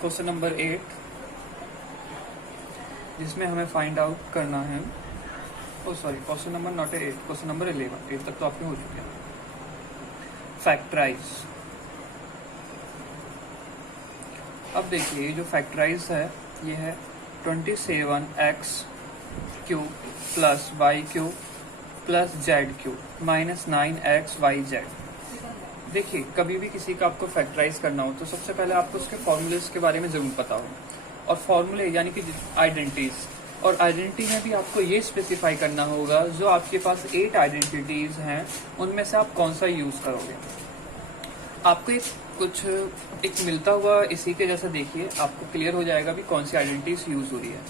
Question number 8 जिसमें हमें find out करना है, question number not 8, question number 11। 8 तक तो आपके हो चुके हैं। फैक्टराइज। अब देखिए ये जो फैक्टराइज है ये है 27x cube plus y cube plus z cube minus 9xyz। देखिए कभी भी किसी का आपको फैक्टराइज करना हो तो सबसे पहले आपको उसके फॉर्मूलेज के बारे में जरूर पता हो, और फॉर्मूले यानी कि आइडेंटिटीज, और आइडेंटिटी में भी आपको ये स्पेसिफाई करना होगा जो आपके पास 8 आइडेंटिटीज हैं उनमें से आप कौन सा यूज करोगे। आपको एक मिलता हुआ इसी के जैसा देखिए आपको क्लियर हो जाएगा भी कौन सी आइडेंटिटीज यूज हो रही है।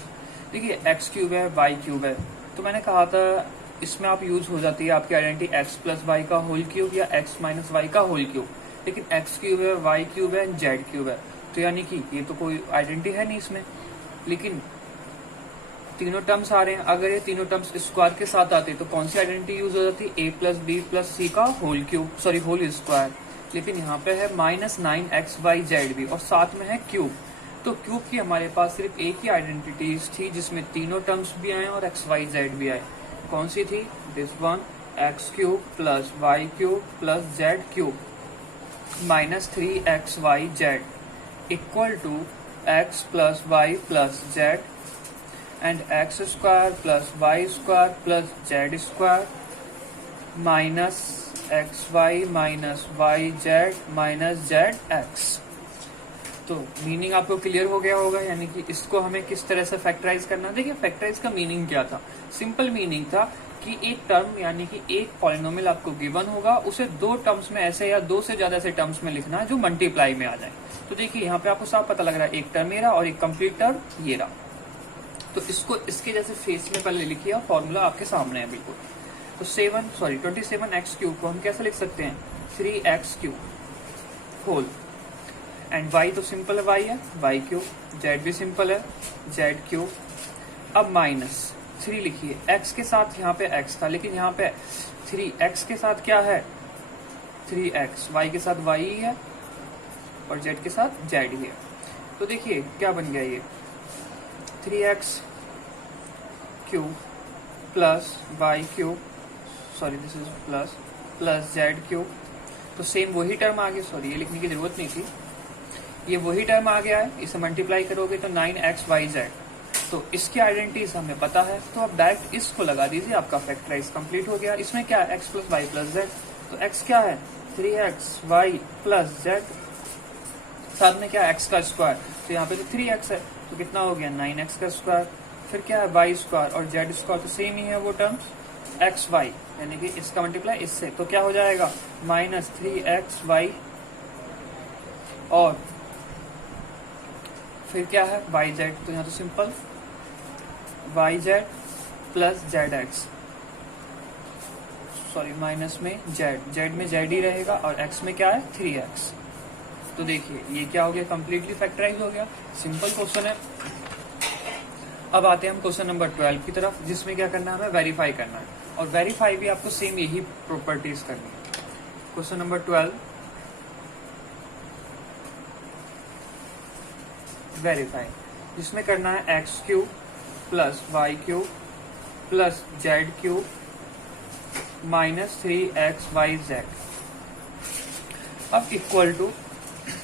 देखिए एक्स क्यूब है, वाई क्यूब है, तो मैंने कहा था इसमें आप यूज हो जाती है आपकी आइडेंटिटी एक्स प्लस वाई का होल क्यूब या एक्स माइनस वाई का होल क्यूब। लेकिन एक्स क्यूब है, वाई क्यूब है, जेड क्यूब है, तो यानी कि ये तो कोई आइडेंटिटी है नहीं इसमें। लेकिन तीनों टर्म्स आ रहे हैं, अगर ये तीनों टर्म्स स्क्वायर के साथ आते तो कौन सी आइडेंटिटी यूज हो जाती? A plus b plus c का whole cube, sorry whole square. लेकिन यहाँ पे है माइनस 9xyz भी और साथ में है क्यूब, तो क्यूब की हमारे पास सिर्फ एक ही आइडेंटिटीज थी जिसमें तीनों टर्म्स भी आए और xyz भी आए। कौन सी थी? This one, x cube plus y cube plus z cube minus 3xyz equal to x plus y plus z and x square plus y square plus z square minus x y minus y z minus z x. तो meaning आपको clear हो गया होगा, यानी कि इसको हमें किस तरह से फैक्टराइज करना। देखिए फैक्टराइज का मीनिंग क्या था? सिंपल मीनिंग था कि एक टर्म यानी कि एक पॉलिनोमियल आपको गिवन होगा, उसे दो टर्म्स में ऐसे या दो से ज्यादा ऐसे टर्म्स में लिखना है जो मल्टीप्लाई में आ जाए। तो देखिए यहाँ पे आपको साफ पता लग रहा है एक टर्म ये रहा और एक कंप्लीट टर्म ये रहा। तो इसको इसके जैसे फेस में पहले लिखिए, फॉर्मूला आपके सामने है बिल्कुल। तो 27x क्यूब को हम कैसे लिख सकते हैं? 3x cube whole, and y तो सिंपल है y है, y क्यूब, z भी सिंपल है, z क्यूब। अब माइनस 3 लिखिए, x के साथ यहाँ पे x था लेकिन यहाँ पे 3x के साथ क्या है? 3x, y के साथ y ही है और z के साथ z ही है। तो देखिए क्या बन गया ये 3x cube plus y cube, sorry this is plus z cube. तो सेम वही टर्म आ गया, सॉरी ये लिखने की जरूरत नहीं थी, ये वही टर्म आ गया है। इसे मल्टीप्लाई करोगे तो 9xyz। तो इसकी आइडेंटिटीज हमें पता है, तो अब डायरेक्ट इसको लगा दीजिए, आपका फैक्टराइज कंप्लीट हो गया। इसमें क्या है? x plus y plus z. तो x क्या है? 3xy प्लस जेड, साथ में क्या है? x का स्क्वायर, तो यहाँ पे तो 3x है तो कितना हो गया? 9x का स्क्वायर। फिर क्या है? y स्क्वायर और z स्क्वायर, तो सेम ही है वो टर्म्स, xy यानी कि इसका मल्टीप्लाई इससे, तो क्या हो जाएगा? माइनस 3xy और फिर क्या है? yz, तो यहाँ तो simple yz plus zx, sorry minus में z में z ही रहेगा और x में क्या है? 3x। तो देखिए ये क्या हो गया? कंप्लीटली फैक्टराइज हो गया। सिंपल क्वेश्चन है। अब आते हैं हम क्वेश्चन नंबर 12 की तरफ, जिसमें क्या करना है? हमें वेरीफाई करना है, और वेरीफाई भी आपको सेम यही प्रॉपर्टीज करनी है। क्वेश्चन नंबर 12 वेरीफाई, जिसमें करना है x cube plus y cube plus z cube minus 3xyz। अब equal to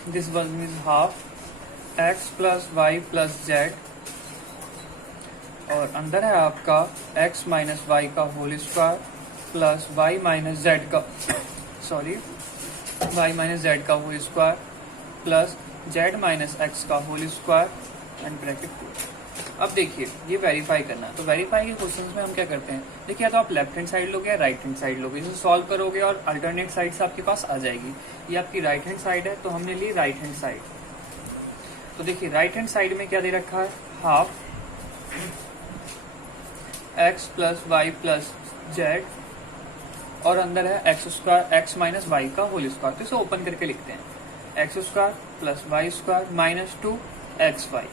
this one is half x plus y plus z, और अंदर है आपका x माइनस वाई का whole square plus y minus z का सॉरी y माइनस जेड का whole square plus z minus x का whole square and bracket 2। अब देखिए ये वेरीफाई करना है, तो वेरीफाई के क्वेश्चंस में हम क्या करते हैं? देखिए या तो आप लेफ्ट हैंड साइड लोगे या राइट हैंड साइड लोगे, इसे सॉल्व करोगे और अल्टरनेट साइड से आपके पास आ जाएगी। ये आपकी राइट हैंड साइड है तो हमने ली राइट हैंड साइड। तो देखिए राइट हैंड साइड में क्या दे रखा है? Half x plus y plus z और अंदर है x square x minus y का होल स्क्वायर। तो इसे ओपन करके लिखते हैं, x square plus y square minus 2xy।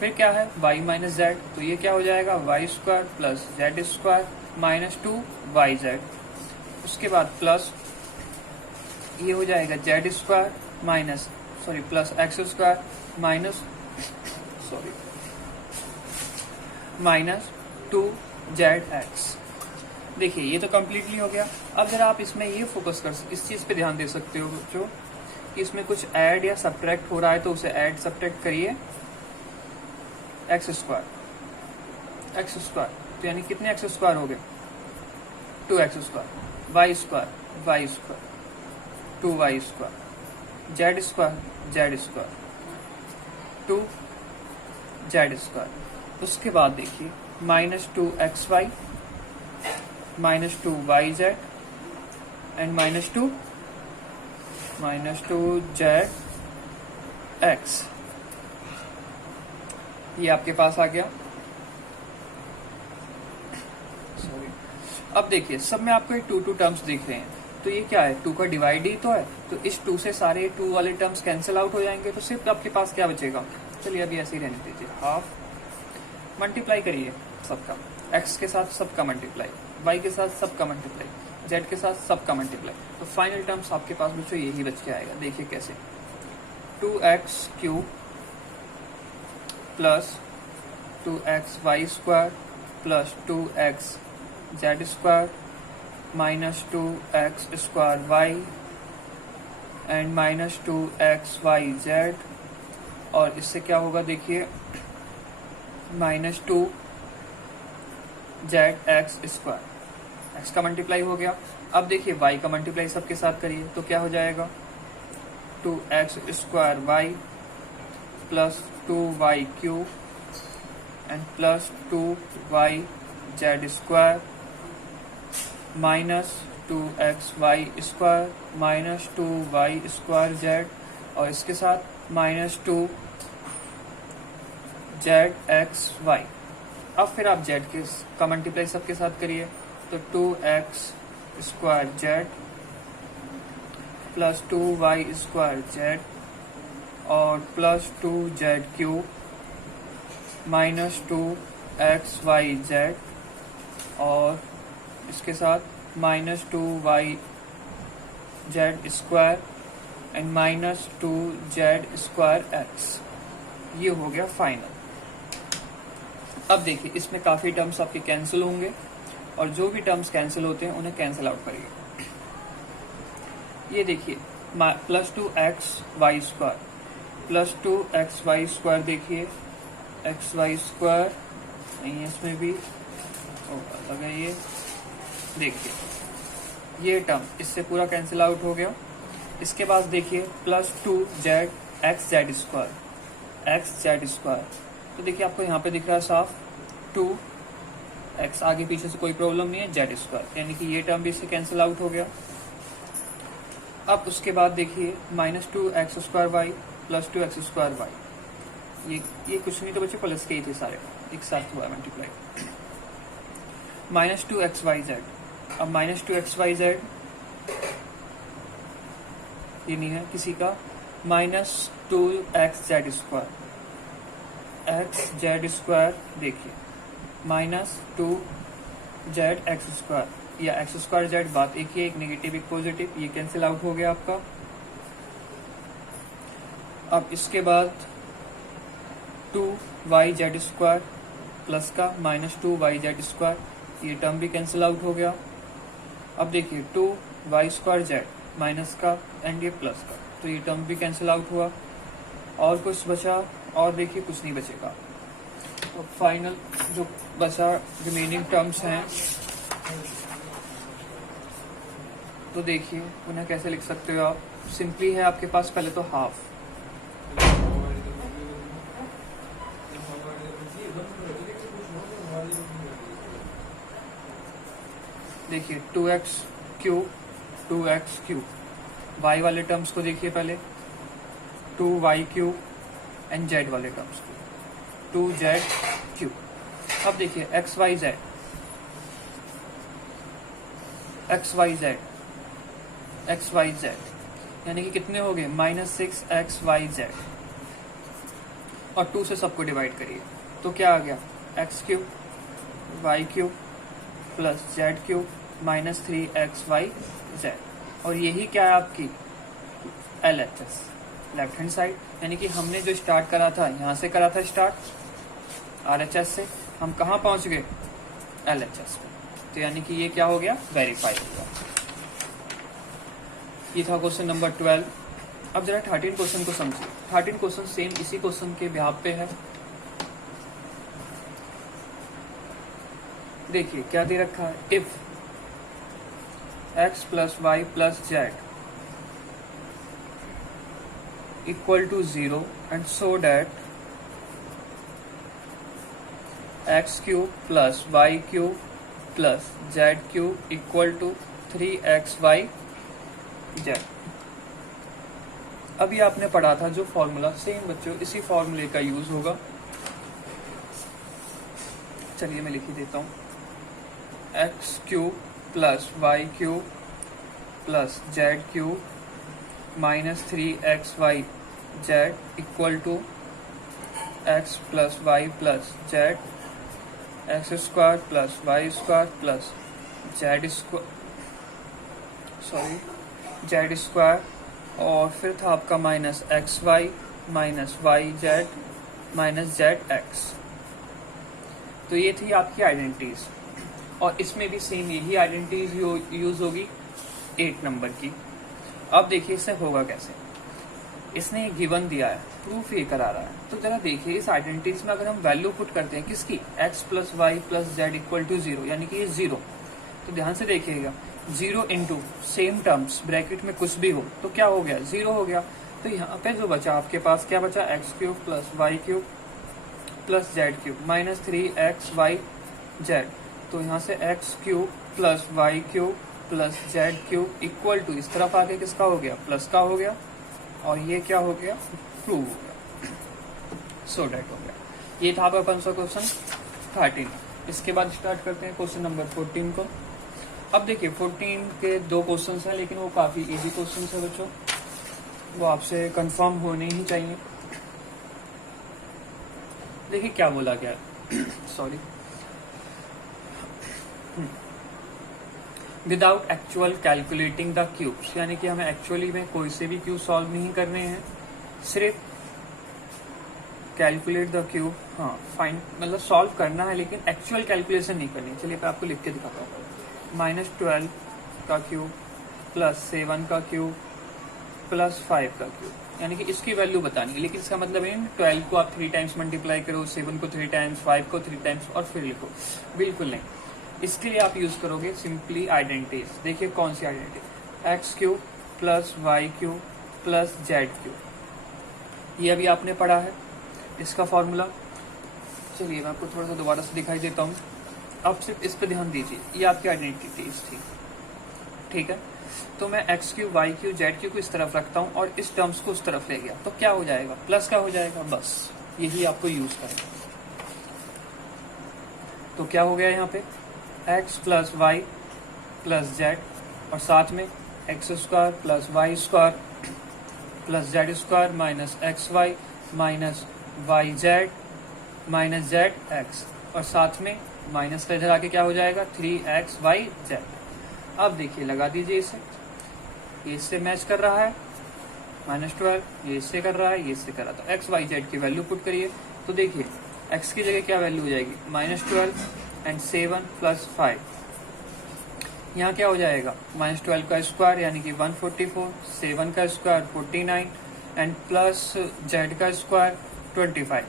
फिर क्या है? y माइनस जेड, तो ये क्या हो जाएगा? Y square plus z square minus 2yz। उसके बाद प्लस ये हो जाएगा z square minus sorry plus x square minus minus 2zx। देखिए ये तो कम्प्लीटली हो गया। अब जरा आप इसमें ये फोकस कर इस चीज पे ध्यान दे सकते हो जो कि इसमें कुछ ऐड या सब्ट्रैक्ट हो रहा है तो उसे ऐड सब्ट्रैक्ट करिए। एक्स स्क्वायर तो यानी कितने एक्स स्क्वायर हो गए 2x square, y square 2y square, z square 2z square. उसके बाद देखिए minus 2xy minus 2yz and minus 2zx। ये आपके पास आ गया। अब देखिए सब में आपको 2 टर्म्स दिख रहे हैं, तो ये क्या है 2 का डिवाइड ही तो है, तो इस 2 से सारे 2 वाले टर्म्स कैंसिल आउट हो जाएंगे, तो सिर्फ आपके पास क्या बचेगा। चलिए अभी ऐसे ही रहने दीजिए, हाफ मल्टीप्लाई करिए सबका, x के साथ सबका मल्टीप्लाई, y के साथ सबका मल्टीप्लाई, z के साथ सबका मल्टीप्लाई, तो फाइनल टर्म्स आपके पास बच्चों यही बच के आएगा। देखिए कैसे 2x³ plus 2xy square plus 2xz square minus 2x square y and minus 2xyz, और इससे क्या होगा देखिए माइनस 2zx स्क्वायर। x का मल्टीप्लाई हो गया। अब देखिए y का मल्टीप्लाई सबके साथ करिए तो क्या हो जाएगा 2x square y plus 2y³ and plus 2yz square minus 2xy square minus 2y square z, और इसके साथ माइनस 2zxy। अब फिर आप z का मल्टीप्लाई सबके साथ करिए तो 2x square z plus 2y square z और प्लस 2z³ माइनस 2xyz, और इसके साथ minus 2yz square and minus 2z square x। ये हो गया फाइनल। अब देखिए इसमें काफी टर्म्स आपके कैंसिल होंगे, और जो भी टर्म्स कैंसिल होते हैं उन्हें कैंसिल आउट करिए। ये देखिए plus 2xy square plus 2xy square, देखिए xy स्क्वायर नहीं है इसमें भी लगा, ये देखिए ये टर्म इससे पूरा कैंसिल आउट हो गया। इसके बाद देखिए प्लस 2zxz स्क्वायर, तो देखिए आपको यहाँ पे दिख रहा है साफ 2x, आगे पीछे से कोई प्रॉब्लम नहीं है, z स्क्वायर, यानी कि ये टर्म भी इससे कैंसिल आउट हो गया। अब उसके बाद देखिए minus 2x square y plus 2x square y, ये कुछ नहीं तो बच्चे प्लस के ही थे सारे, एक साथ हुआ है मल्टीप्लाई। माइनस 2xyz, अब माइनस 2xyz ये नहीं है किसी का, minus 2xz square xz square, देखिए माइनस 2zx स्क्वायर या x स्क्वायर z, बात एक ही, एक नेगेटिव एक पॉजिटिव, ये कैंसिल आउट हो गया आपका। अब इसके बाद 2yz स्क्वायर प्लस का माइनस 2yz स्क्वायर, ये टर्म भी कैंसिल आउट हो गया। अब देखिए 2y स्क्वायर z माइनस का एंड ये प्लस का, तो ये टर्म भी कैंसिल आउट हुआ। और कुछ बचा, और देखिए कुछ नहीं बचेगा, तो फाइनल जो बचा रिमेनिंग टर्म्स हैं, तो देखिए उन्हें कैसे लिख सकते हो आप। सिंपली है आपके पास पहले तो हाफ, देखिए 2x³ y वाले टर्म्स को देखिए पहले, 2y³ एंड z वाले टर्म्स को 2z³। अब देखिए xyz यानी कि कितने हो गए माइनस 6xyz, और 2 से सबको डिवाइड करिए तो क्या आ गया x³ y³ plus z³ minus 3xyz, और यही क्या है आपकी LHS। लेफ्ट हैंड साइड, यानी कि हमने जो स्टार्ट करा था यहाँ से करा था स्टार्ट RHS से, हम कहाँ पहुंच गए LHS पे, तो यानी कि ये क्या हो गया, वेरीफाई हो गया। ये था क्वेश्चन नंबर 12। अब जरा 13 क्वेश्चन को समझिए। 13 क्वेश्चन सेम इसी क्वेश्चन के बिहाफ पे है। देखिए क्या दे रखा है, if x plus y plus z equal to 0 and so that x cube plus y cube plus z cube equal to 3xy z. अभी आपने पढ़ा था जो फॉर्मूला, सेम बच्चों इसी फॉर्मूले का यूज होगा। चलिए मैं लिख ही देता हूं, x cube plus y cube plus z cube minus 3xy z equal to x plus y plus z x square plus y square plus z square, और फिर था आपका minus x y minus y z minus z x. तो ये थी आपकी identities, और इसमें भी सेम यही आइडेंटिटीज यूज होगी 8 नंबर की। अब देखिए इससे होगा कैसे। इसने ये गिवन दिया है, प्रूफ ये करा रहा है, तो जरा देखिए इस आइडेंटिटीज में अगर हम वैल्यू पुट करते हैं किसकी, x plus y plus z equal to 0, यानी कि ये 0, तो ध्यान से देखिएगा 0 इंटू सेम टर्म्स ब्रैकेट में कुछ भी हो तो क्या हो गया, 0 हो गया। तो यहाँ पे जो बचा आपके पास क्या बचा, x cube plus y cube plus z cube minus 3xy z. तो यहाँ से x cube plus y cube plus z cube equal to, इस तरफ आके किसका हो गया, प्लस का हो गया, और ये क्या हो गया, ट्रू हो गया, सो डैट हो गया। ये था आपका 500 क्वेश्चन 13। इसके बाद स्टार्ट करते हैं क्वेश्चन नंबर 14 को। अब देखिए 14 के 2 क्वेश्चन हैं, लेकिन वो काफी इजी क्वेश्चन है बच्चों, वो आपसे कंफर्म होने ही चाहिए। देखिए क्या बोला गया sorry, without actual calculating the cubes, यानी कि हमें एक्चुअली में कोई से भी क्यूब सॉल्व नहीं करने हैं, सिर्फ कैलकुलेट द क्यूब, हाँ फाइंड मतलब सॉल्व करना है, लेकिन एक्चुअल कैलकुलेशन नहीं करनी। चलिए मैं आपको लिख के दिखाता हूँ, -12 का क्यूब प्लस 7 का क्यूब प्लस 5 का क्यूब, यानी कि इसकी वैल्यू बतानी है। लेकिन इसका मतलब है 12 को आप 3 टाइम्स मल्टीप्लाई करो, 7 को 3 टाइम्स, 5 को 3 टाइम्स और फिर लिखो, बिल्कुल नहीं। इसके लिए आप यूज करोगे सिंपली आइडेंटिटीज। देखिए कौन सी identity, x cube plus y cube plus z cube, ये अभी आपने पढ़ा है इसका फॉर्मूला। चलिए मैं आपको थोड़ा सा दोबारा से दिखाई देता हूँ, अब सिर्फ इस पे ध्यान दीजिए, ये आपकी आइडेंटिटीज थी, ठीक है। तो मैं x cube y cube z cube को इस तरफ रखता हूँ और इस टर्म्स को उस तरफ ले गया, तो क्या हो जाएगा, प्लस का हो जाएगा, बस यही आपको यूज करना। तो क्या हो गया यहाँ पे, x plus y plus z और साथ में x square plus y square plus z square minus x y minus y z minus z x, और साथ में माइनस का इधर आके क्या हो जाएगा, 3xy जेड। अब देखिए लगा दीजिए इसे, ये इससे मैच कर रहा है, -12, ये इससे कर रहा है, ये इससे कर रहा था। एक्स वाई जेड की वैल्यू पुट करिए, तो देखिए x की जगह क्या वैल्यू हो जाएगी, -12 एंड 7 प्लस 5, यहाँ क्या हो जाएगा, -12 का स्क्वायर यानी कि 144, 7 का स्क्वायर 49 एंड प्लस जेड का स्क्वायर 25,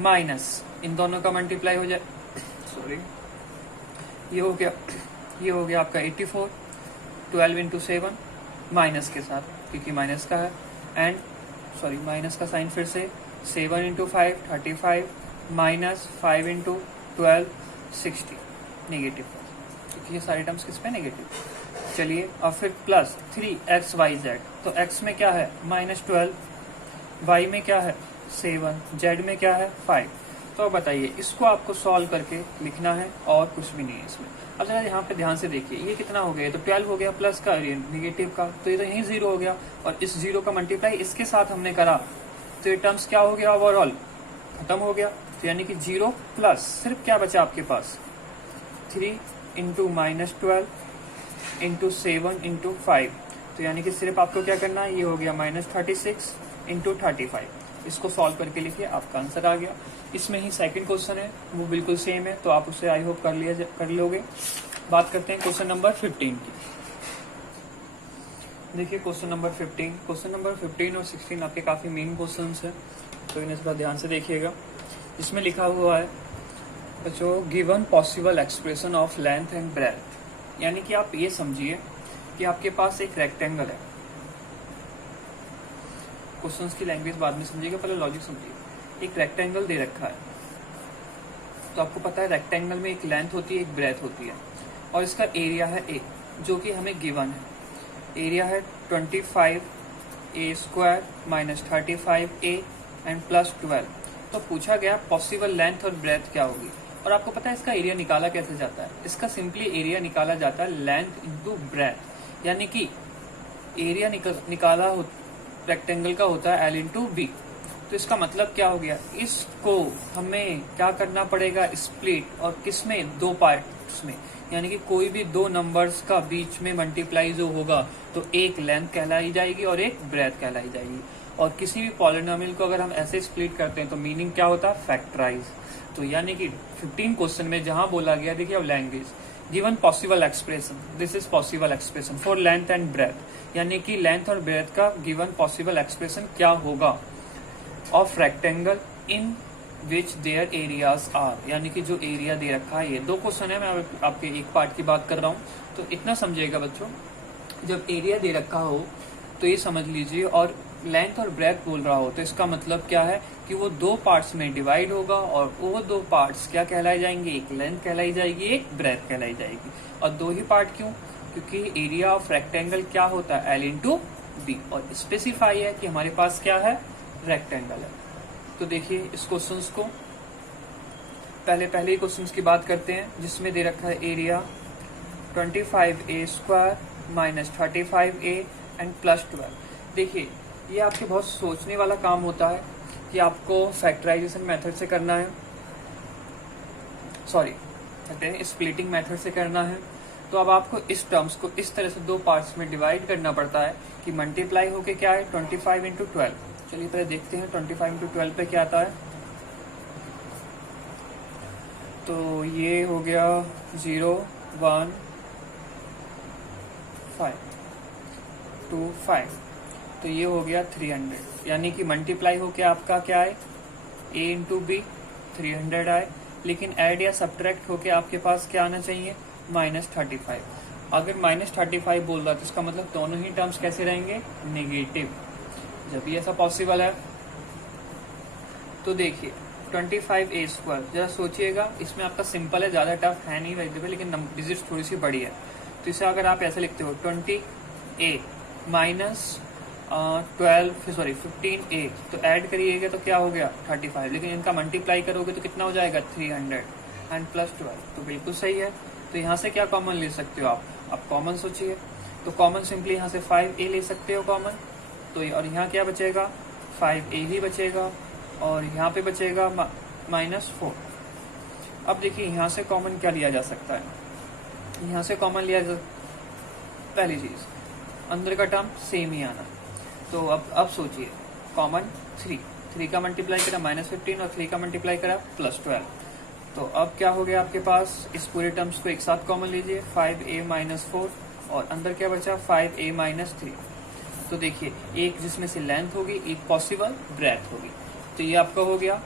माइनस इन दोनों का मल्टीप्लाई हो जाए, सॉरी ये हो गया आपका 84, 12 इंटू 7 माइनस के साथ, क्योंकि माइनस का है, एंड सॉरी माइनस का साइन फिर से, 7 इंटू 5 35 माइनस 5 इंटू 12 60, नेगेटिव, क्योंकि ये सारे टर्म्स किस पे नेगेटिव। चलिए और फिर प्लस 3xy तो x में क्या है -12, y में क्या है 7, z में क्या है 5। तो बताइए इसको आपको सॉल्व करके लिखना है और कुछ भी नहीं है इसमें। अब जरा यहाँ पे ध्यान से देखिए, ये कितना हो गया, तो 12 हो गया प्लस का नेगेटिव का, तो ये तो यही 0 हो गया, और इस 0 का मल्टीप्लाई इसके साथ हमने करा, तो ये टर्म्स क्या हो गया, ओवरऑल खत्म हो गया। तो यानी कि 0 प्लस सिर्फ क्या बचा आपके पास, 3 इंटू -12 इंटू 7 इंटू 5 तो यानी कि सिर्फ आपको क्या करना है, ये हो गया -36 इंटू 35, इसको सॉल्व करके लिखिए, आपका आंसर आ गया। इसमें ही सेकंड क्वेश्चन है, वो बिल्कुल सेम है, तो आप उसे आई होप कर लोगे। बात करते हैं क्वेश्चन नंबर 15 की। देखिए क्वेश्चन नंबर 15 और 16 आपके काफी मेन क्वेश्चन है, तो इन्हें थोड़ा ध्यान से देखिएगा। इसमें लिखा हुआ है जो given possible expression of length and breadth, यानी कि आप ये समझिए कि आपके पास एक रेक्टेंगल है। क्वेश्चंस की लैंग्वेज बाद में समझिएगा, पहले लॉजिक समझिए। एक रेक्टेंगल दे रखा है, तो आपको पता है रेक्टेंगल में एक लेंथ होती है, एक ब्रेथ होती है, और इसका एरिया है ए, जो कि हमें गिवन है। एरिया है 25a² minus 35a and plus 12। तो पूछा गया पॉसिबल लेंथ और ब्रेथ क्या होगी, और आपको पता है इसका एरिया निकाला कैसे जाता है। इसका सिंपली एरिया निकाला जाता है लेंथ इंटू ब्रेथ, यानी कि एरिया निकाला रेक्टेंगल का होता है L इंटू बी। तो इसका मतलब क्या हो गया, इसको हमें क्या करना पड़ेगा, स्प्लिट, और किसमें, दो पार्ट्स में, यानी कि कोई भी दो नंबर्स का बीच में मल्टीप्लाई जो होगा तो एक लेंथ कहलाई जाएगी और एक ब्रेथ कहलाई जाएगी। और किसी भी पॉलिनोमियल को अगर हम ऐसे स्प्लिट करते हैं तो मीनिंग क्या होता है, फैक्टराइज। तो यानी कि 15 क्वेश्चन में जहां बोला गया, देखिए अब language given possible expression, this is possible expression for length and breadth, यानी कि लेंथ और ब्रेथ का गिवन पॉसिबल एक्सप्रेशन क्या होगा of rectangle in which their areas are, यानी कि जो एरिया दे रखा है। ये दो क्वेश्चन है, मैं आपके एक पार्ट की बात कर रहा हूँ, तो इतना समझिएगा बच्चों। जब एरिया दे रखा हो तो ये समझ लीजिए, और लेंथ और ब्रेथ बोल रहा हो तो इसका मतलब क्या है कि वो दो पार्ट्स में डिवाइड होगा, और वो दो पार्ट्स क्या कहलाई जाएंगे, एक लेंथ कहलाई जाएगी, एक ब्रेथ कहलाई जाएगी। और दो ही पार्ट क्यों, क्योंकि एरिया ऑफ रेक्टेंगल क्या होता है, L इंटू बी, और स्पेसिफाई है कि हमारे पास क्या है, रेक्टेंगल है। तो देखिए इस क्वेश्चंस को पहले ही क्वेश्चंस की बात करते हैं, जिसमें दे रखा है area 25a² minus 35a and plus 12। देखिए ये आपके बहुत सोचने वाला काम होता है कि आपको फैक्टराइजेशन मेथड से करना है, स्प्लिटिंग मेथड से करना है। तो अब आपको इस टर्म्स को इस तरह से दो पार्ट्स में डिवाइड करना पड़ता है कि मल्टीप्लाई होके क्या है 25 इंटू 12। चलिए पहले देखते हैं 25 इंटू 12 पे क्या आता है। तो ये हो गया 0 1 5 2 5, तो ये हो गया 300, यानी कि मल्टीप्लाई होके आपका क्या है, a इंटू बी 300 आए, लेकिन ऐड या सब्ट्रैक्ट होके आपके पास क्या आना चाहिए, -35। अगर -35 बोल रहा है तो इसका मतलब दोनों ही टर्म्स कैसे रहेंगे, नेगेटिव। जब भी ऐसा पॉसिबल है तो देखिए 25a², जरा सोचिएगा, इसमें आपका सिंपल है, ज्यादा टफ है नहीं वैसे, लेकिन डिजिट थोड़ी सी बड़ी है। तो इसे अगर आप ऐसे लिखते हो 20a माइनस 15a, तो ऐड करिएगा तो क्या हो गया 35, लेकिन इनका मल्टीप्लाई करोगे तो कितना हो जाएगा 300 एंड प्लस 12, तो बिल्कुल सही है। तो यहाँ से क्या कॉमन ले सकते हो आप कॉमन सोचिए, तो कॉमन सिंपली यहाँ से 5a ले सकते हो कॉमन, तो और यहाँ क्या बचेगा 5a ही बचेगा, और यहाँ पे बचेगा -4। अब देखिए यहाँ से कॉमन क्या लिया जा सकता है, यहाँ से कॉमन लिया जा, पहली चीज अंदर का टर्म सेम ही आना। तो अब सोचिए कॉमन 3 का मल्टीप्लाई करा -15 और 3 का मल्टीप्लाई करा +12, तो अब क्या हो गया आपके पास, इस पूरे टर्म्स को एक साथ कॉमन लीजिए 5a - 4, और अंदर क्या बचा 5a - 3। तो देखिए एक जिसमें से लेंथ होगी, एक पॉसिबल ब्रेथ होगी, तो ये आपका हो गया।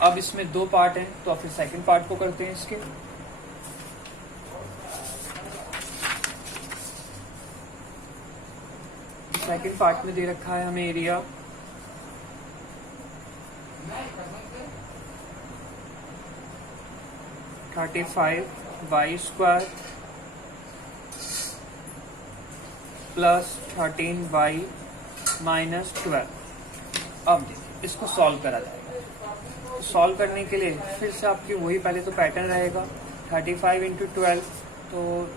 अब इसमें दो पार्ट हैं, तो फिर सेकंड पार्ट को करते हैं इसके। सेकंड पार्ट में दे रखा है हमें एरिया 35y² प्लस 13y - 12। अब देखिए इसको सॉल्व करा जाएगा, तो सॉल्व करने के लिए फिर से आपकी वही पहले तो पैटर्न रहेगा, 35 इंटू 12 तो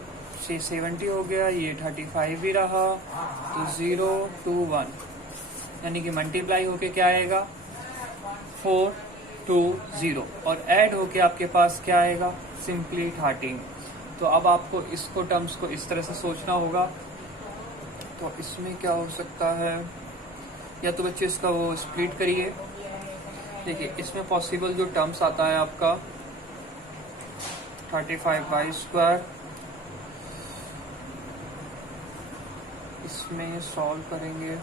70 हो गया, ये 35 भी रहा, तो 0 2 1, यानी कि मल्टीप्लाई होके क्या आएगा 4 2 0, और ऐड होके आपके पास क्या आएगा सिंपली 13। तो अब आपको इसको टर्म्स को इस तरह से सोचना होगा तो इसमें क्या हो सकता है, या तो बच्चे इसका वो स्प्लिट करिए। देखिए इसमें पॉसिबल जो टर्म्स आता है आपका 35y², इसमें सॉल्व करेंगे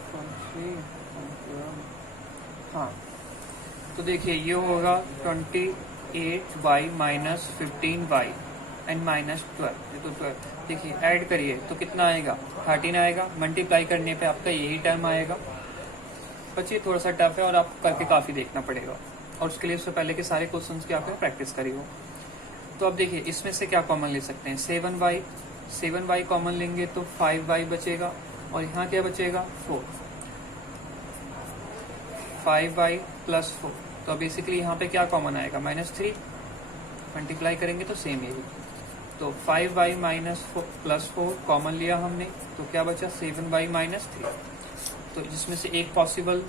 हाँ, तो देखिए ये होगा 28y minus 15y and minus 12, ये तो 12। देखिए ऐड करिए तो कितना आएगा, 13 आएगा। मल्टीप्लाई करने पे आपका यही टर्म आएगा। बच्चे थोड़ा सा टफ है और आपको करके काफ़ी देखना पड़ेगा, और उसके लिए उससे पहले के सारे क्वेश्चंस की आपने प्रैक्टिस करी हो। तो अब देखिए इसमें से क्या कॉमन ले सकते हैं, 7y कॉमन लेंगे तो 5y बचेगा, और यहाँ क्या बचेगा 4, 5y प्लस 4। तो बेसिकली यहाँ पे क्या कॉमन आएगा, -3। मल्टीप्लाई करेंगे तो सेम यही, तो 5y माइनस प्लस 4 कॉमन लिया हमने, तो क्या बचा 7y माइनस 3। तो जिसमें से एक पॉसिबल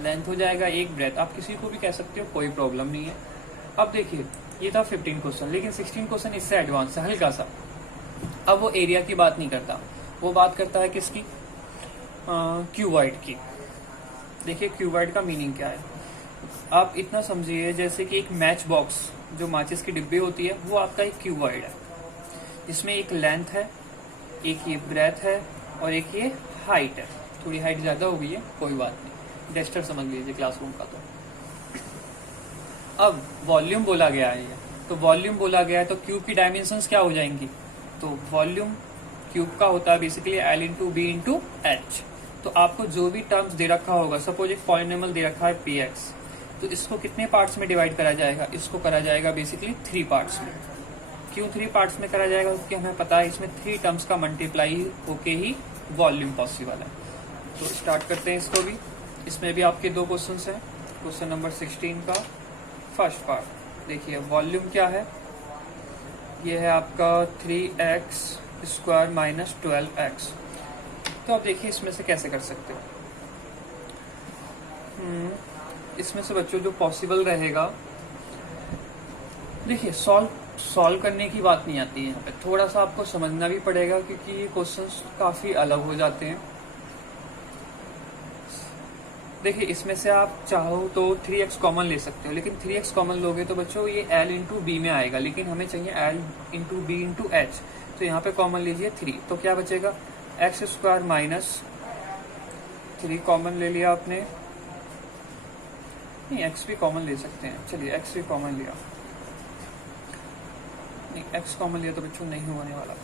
लेंथ हो जाएगा, एक ब्रेथ, आप किसी को भी कह सकते हो, कोई प्रॉब्लम नहीं है। अब देखिए ये था 15 क्वेश्चन, लेकिन 16 क्वेश्चन इससे एडवांस है हल्का सा। अब वो एरिया की बात नहीं करता, वो बात करता है किसकी, क्यूबॉइड की। देखिए क्यूबॉइड का मीनिंग क्या है, आप इतना समझिए जैसे कि एक मैच बॉक्स, जो माचिस की डिब्बी होती है, वो आपका एक क्यूबॉइड है। इसमें एक लेंथ है, एक ये ब्रेथ है, और एक ये हाइट है। थोड़ी हाइट ज्यादा हो गई है, कोई बात नहीं, डस्टर समझ लीजिए क्लासरूम का। तो अब वॉल्यूम बोला गया है, तो वॉल्यूम बोला गया है तो क्यूब की डायमेंशंस क्या हो जाएंगी, तो वॉल्यूम क्यूब का होता है basically L into b into h. तो आपको जो भी टर्म्स दे रखा होगा, सपोज एक पॉलिनोमियल दे रखा है px, तो इसको कितने पार्ट्स में डिवाइड करा जाएगा, इसको करा जाएगा बेसिकली 3 पार्ट्स में। क्यों 3 पार्ट्स में करा जाएगा, क्योंकि हमें पता है इसमें 3 टर्म्स का मल्टीप्लाई होके ही वॉल्यूम पॉसिबल है। तो स्टार्ट करते हैं इसको भी। इसमें भी आपके 2 क्वेश्चन हैं। क्वेश्चन नंबर 16 का फर्स्ट पार्ट देखिए, वॉल्यूम क्या है, ये है आपका 3x² माइनस 12x। तो आप देखिए इसमें से कैसे कर सकते हो। इसमें से बच्चों जो पॉसिबल रहेगा, देखिए सॉल्व करने की बात नहीं आती है यहाँ पे, थोड़ा सा आपको समझना भी पड़ेगा, क्योंकि ये क्वेश्चंस काफी अलग हो जाते हैं। देखिए इसमें से आप चाहो तो 3x कॉमन ले सकते हो, लेकिन 3x कॉमन लोगे तो बच्चों ये L इंटू बी में आएगा, लेकिन हमें चाहिए L into b into h. तो यहाँ पे कॉमन लीजिए 3, तो क्या बचेगा x² माइनस 3 कॉमन ले लिया आपने, नहीं x भी कॉमन ले सकते हैं, चलिए x भी कॉमन लिया, नहीं x कॉमन लिया तो बच्चों नहीं होने वाला,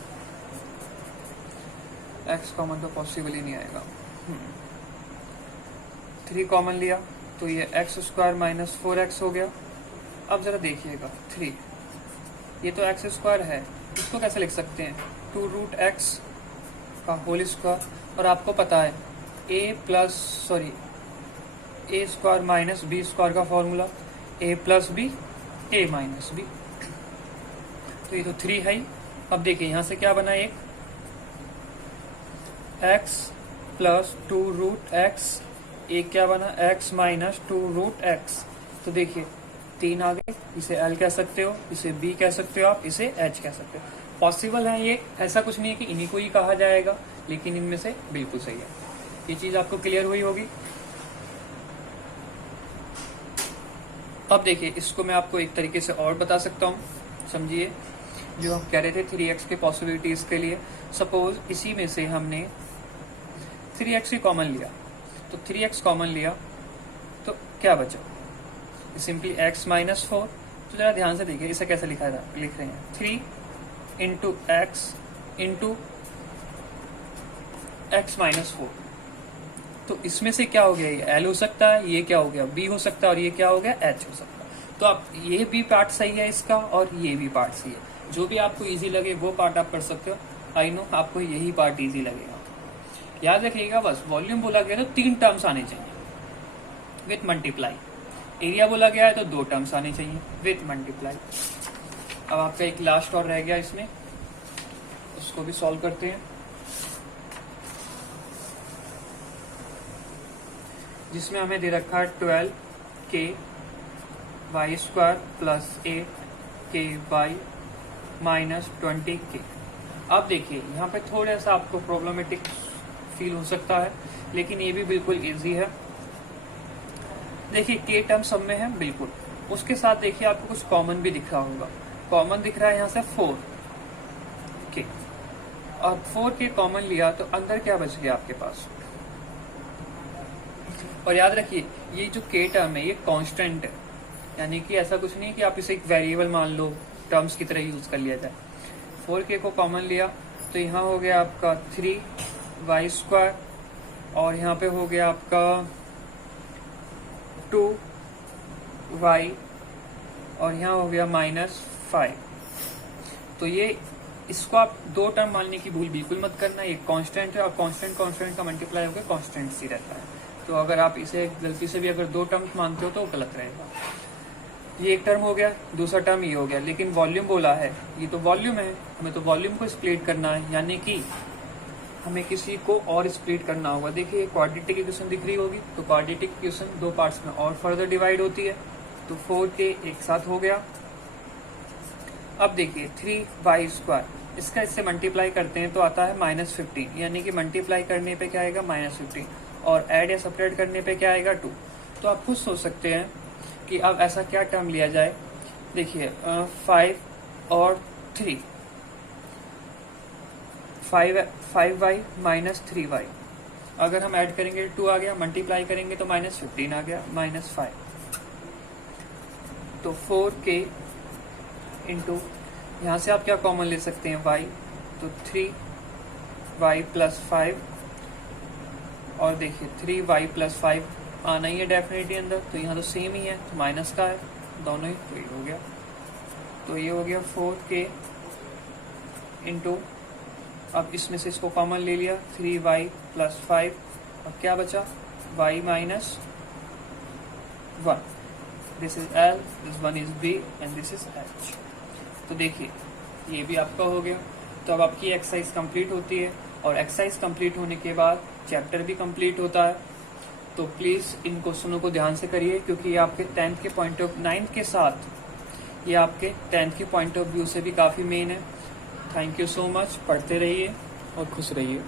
x कॉमन तो पॉसिबल ही नहीं आएगा। 3 कॉमन लिया तो ये x² माइनस 4x हो गया। अब जरा देखिएगा 3, ये तो x² है, इसको कैसे लिख सकते हैं 2√x का होल स्क्वायर, और आपको पता है a² माइनस b² का formula a plus b a minus b, तो ये तो 3 है ही। अब देखिए यहाँ से क्या बना, एक x प्लस 2√x, एक क्या बना x माइनस 2√x। तो देखिए 3 आ गए, इसे L कह सकते हो, इसे B कह सकते हो, आप इसे H कह सकते हो। पॉसिबल है ये, ऐसा कुछ नहीं है कि इन्हीं को ही कहा जाएगा, लेकिन इनमें से बिल्कुल सही है। ये चीज आपको क्लियर हुई होगी। अब देखिए इसको मैं आपको एक तरीके से और बता सकता हूँ, समझिए। जो हम कह रहे थे 3x के पॉसिबिलिटीज के लिए, सपोज इसी में से हमने 3x ही कॉमन लिया, तो 3x कॉमन लिया तो क्या बचा, सिंपली x माइनस 4। तो जरा ध्यान से देखिए इसे कैसे लिख रहे हैं, 3 into x into x minus 4। तो इसमें से क्या हो गया, ये L हो सकता है, ये क्या हो गया B हो सकता है, और ये क्या हो गया H हो सकता है। तो आप ये भी पार्ट सही है इसका, और ये भी पार्ट सही है। जो भी आपको इजी लगे वो पार्ट आप कर सकते हो। आई नो आपको यही पार्ट इजी लगेगा। याद रखिएगा बस, वॉल्यूम बोला गया तो 3 टर्म्स आने चाहिए विथ मल्टीप्लाई। एरिया बोला गया है तो 2 टर्म्स आने चाहिए विथ मल्टीप्लाई। अब आपका एक लास्ट और रह गया इसमें, उसको भी सॉल्व करते हैं, जिसमें हमें दे रखा है 12k y² plus 8k y minus 20k। अब देखिए यहाँ पे थोड़ा सा आपको प्रॉब्लमेटिक फील हो सकता है, लेकिन ये भी बिल्कुल इजी है। देखिए के टर्म सब में है बिल्कुल। उसके साथ देखिए आपको कुछ कॉमन भी दिख रहा होगा। कॉमन दिख रहा है यहाँ से 4 के, और 4 के कॉमन लिया तो अंदर क्या बच गया आपके पास। और याद रखिए ये जो के टर्म है ये कांस्टेंट है, यानी कि ऐसा कुछ नहीं है कि आप इसे एक वेरिएबल मान लो, टर्म्स की तरह यूज कर लिया जाए। 4k को कॉमन लिया तो यहाँ हो गया आपका 3y² और यहाँ पे हो गया आपका 2y और यहाँ हो गया -5। तो ये इसको आप दो टर्म मानने की भूल बिल्कुल मत करना। ये कांस्टेंट है और कांस्टेंट का मल्टीप्लाई होकर कांस्टेंट सी रहता है। तो अगर आप इसे गलती से भी अगर दो टर्म्स मानते हो तो गलत रहेगा। ये एक टर्म हो गया, दूसरा टर्म ये हो गया, लेकिन वॉल्यूम बोला है, ये तो वॉल्यूम है, हमें तो वॉल्यूम को स्प्लिट करना है, यानी कि हमें किसी को और स्प्लिट करना होगा। देखिए क्वाड्रेटिक इक्वेशन दिख रही होगी, तो क्वाड्रेटिक इक्वेशन दो पार्ट्स में और फर्दर डिवाइड होती है। तो 4k एक साथ हो गया। अब देखिए 3y², इसका इससे मल्टीप्लाई करते हैं तो आता है -15, यानी कि मल्टीप्लाई करने पे क्या आएगा -15, और ऐड या सेपरेट करने पे क्या आएगा 2। तो आप खुद सोच सकते हैं कि अब ऐसा क्या टर्म लिया जाए। देखिए 5 और 3, 5y -3y, अगर हम ऐड करेंगे 2 आ गया, मल्टीप्लाई करेंगे तो -15 आ गया, -5। तो 4k इंटू यहाँ से आप क्या कॉमन ले सकते हैं y, तो 3y + 5, और देखिए 3y + 5 आना ही है डेफिनेटली अंदर, तो यहाँ तो सेम ही है, तो माइनस का है दोनों ही, तो ये हो गया। तो ये हो गया 4k इंटू, अब इसमें से इसको कॉमन ले लिया 3y + 5, और क्या बचा y - 1। This is L, this 1 is B and this is H। तो देखिए ये भी आपका हो गया। तो अब आपकी एक्सरसाइज कंप्लीट होती है, और एक्सरसाइज कंप्लीट होने के बाद चैप्टर भी कंप्लीट होता है। तो प्लीज़ इन क्वेश्चनों को ध्यान से करिए, क्योंकि ये आपके 10th के पॉइंट ऑफ 9th के साथ ये आपके 10th के पॉइंट ऑफ व्यू से भी काफ़ी मेन है। थैंक यू सो मच, पढ़ते रहिए और खुश रहिए।